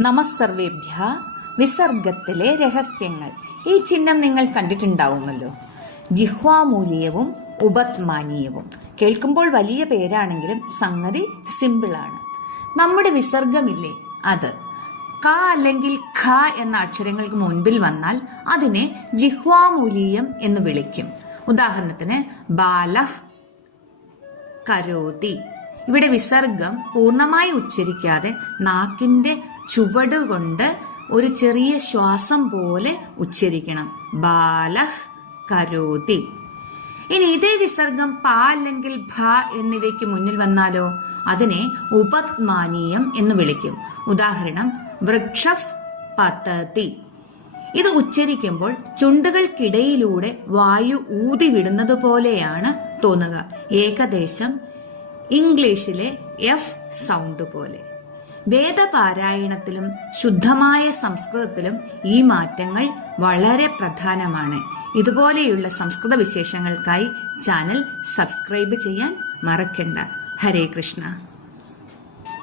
നമസ്സർവേഭ്യ. വിസർഗത്തിലെ രഹസ്യങ്ങൾ. ഈ ചിഹ്നം നിങ്ങൾ കണ്ടിട്ടുണ്ടാവുമല്ലോ. ജിഹ്വാമൂലീയവും ഉപത്മാനീയവും. കേൾക്കുമ്പോൾ വലിയ പേരാണെങ്കിലും സംഗതി സിമ്പിളാണ്. നമ്മുടെ വിസർഗമില്ലേ, അത് ക അല്ലെങ്കിൽ ഖ എന്ന അക്ഷരങ്ങൾക്ക് മുൻപിൽ വന്നാൽ അതിനെ ജിഹ്വാമൂലീയം എന്ന് വിളിക്കും. ഉദാഹരണത്തിന് ബാലഹ്, കരോതി. ഇവിടെ വിസർഗം പൂർണ്ണമായി ഉച്ചരിക്കാതെ നാക്കിന്റെ ചുവടുകൊണ്ട് ഒരു ചെറിയ ശ്വാസം പോലെ ഉച്ചരിക്കണം. ബാലഹ് കരോതി. ഇനി ഇതേ വിസർഗം പ അല്ലെങ്കിൽ ഭ എന്നിവയ്ക്ക് മുന്നിൽ വന്നാലോ അതിനെ ഉപത്മാനീയം എന്ന് വിളിക്കും. ഉദാഹരണം വൃക്ഷഫ് പതതി. ഇത് ഉച്ചരിക്കുമ്പോൾ ചുണ്ടുകൾക്കിടയിലൂടെ വായു ഊതി വിടുന്നത് പോലെയാണ് തോന്നുക. ഏകദേശം ഇംഗ്ലീഷിലെ എഫ് സൗണ്ട് പോലെ. വേദപാരായണത്തിലും ശുദ്ധമായ സംസ്കൃതത്തിലും ഈ മാറ്റങ്ങൾ വളരെ പ്രധാനമാണ്. ഇതുപോലെയുള്ള സംസ്കൃത വിശേഷങ്ങൾക്കായി ചാനൽ സബ്സ്ക്രൈബ് ചെയ്യാൻ മറക്കണ്ട. ഹരേ കൃഷ്ണ.